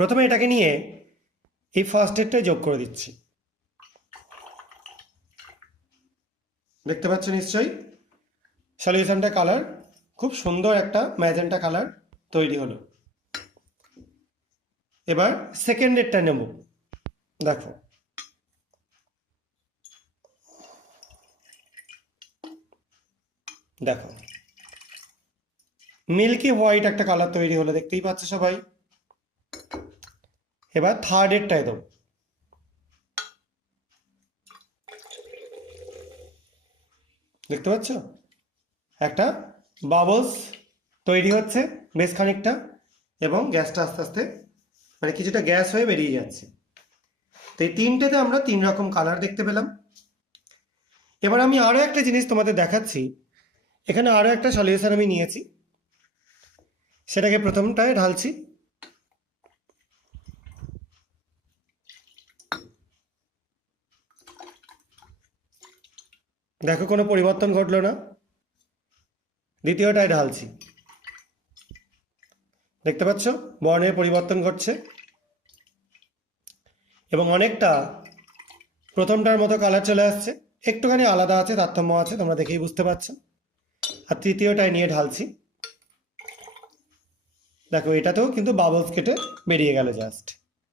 প্রথমে এটাকে নিয়ে এই ফার্স্ট এডটাই যোগ করে দিচ্ছি। দেখতে পাচ্ছ নিশ্চয়ই সলিউশনটা কালার খুব সুন্দর একটা ম্যাজেন্টা কালার তৈরি হলো। এবার সেকেন্ড এডটা নেব। দেখো দেখো মিল্কি হোয়াইট একটা কালার তৈরি হলো, দেখতেই পাচ্ছ সবাই। এবার থার্ড এডটায় দেবো। দেখতে পাচ্ছ একটা বাবলস তৈরি হচ্ছে বেশ খানিকটা, এবং গ্যাসটা আস্তে আস্তে মানে কিছুটা গ্যাস হয়ে বেরিয়ে যাচ্ছে। তো এই তিনটেতে আমরা তিন রকম কালার দেখতে পেলাম। এবার আমি আরও একটা জিনিস তোমাদের দেখাচ্ছি। এখানে আরও একটা সলিউশন আমি নিয়েছি, সেটাকে প্রথমটায় ঢালছি। দেখো কোনো পরিবর্তন ঘটলো না। দ্বিতীয়টায় ঢালছি, দেখতে পাচ্ছ বর্ণের পরিবর্তন ঘটছে এবং অনেকটা প্রথমটার মতো কালার চলে আসছে। একটুখানি আলাদা আছে, তারতম্য আছে, তোমরা দেখেই বুঝতে পারছো। আর তৃতীয়টায় নিয়ে ঢালছি। দেখো এটাতেও কিন্তু বাবলস কেটে বেরিয়ে গেল জাস্ট।